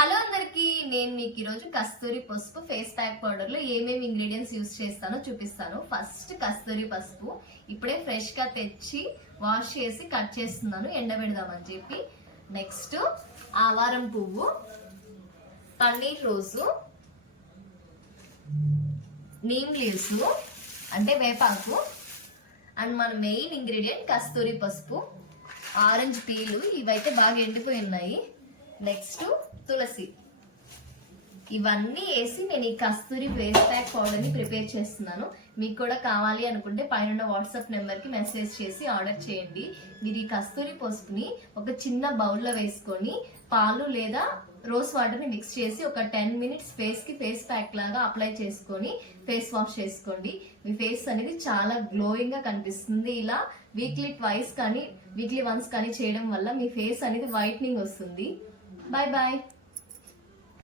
Hello అందరికి, నేను మీకు ఈరోజు కస్తూరి పసుపు ఫేస్ ప్యాక్ పౌడర్ లో ఏమేమి ఇంగ్రీడియంట్స్ యూస్ చేస్తానో చూపిస్తాను. ఫస్ట్ కస్తూరి పసుపు ఇప్పుడే ఫ్రెష్ గా తెచ్చి వాష్ చేసి కట్ చేస్తున్నాను ఎండబెడదామని చెప్పి. నెక్స్ట్ ఆవారం పువ్వు, పన్నీర్ రోజు, నీమ్ లీవ్స్ అంటే వేపాకు, అండ్ మన మెయిన్ ఇంగ్రీడియంట్ కస్తూరి పసుపు, ఆరెంజ్ పీలు ఇవైతే బాగా ఎండిపోయి ఉన్నాయి. నెక్స్ట్ తులసి. ఇవన్నీ వేసి నేను ఈ కస్తూరి ఫేస్ ప్యాక్ పౌడర్ ని ప్రిపేర్ చేస్తున్నాను. మీకు కూడా కావాలి అనుకుంటే పైన వాట్సాప్ నెంబర్ కి మెసేజ్ చేసి ఆర్డర్ చేయండి. మీరు ఈ కస్తూరి పసుపుని ఒక చిన్న బౌల్లో వేసుకొని పాలు లేదా రోజ్ వాటర్ ని మిక్స్ చేసి ఒక 10 మినిట్స్ ఫేస్ కి ఫేస్ ప్యాక్ లాగా అప్లై చేసుకొని ఫేస్ వాష్ చేసుకోండి. మీ ఫేస్ అనేది చాలా గ్లోయింగ్ గా కనిపిస్తుంది. ఇలా వీక్లీ ట్వైస్ కానీ వీక్లీ వన్స్ కానీ చేయడం వల్ల మీ ఫేస్ అనేది వైట్నింగ్ వస్తుంది. Bye bye.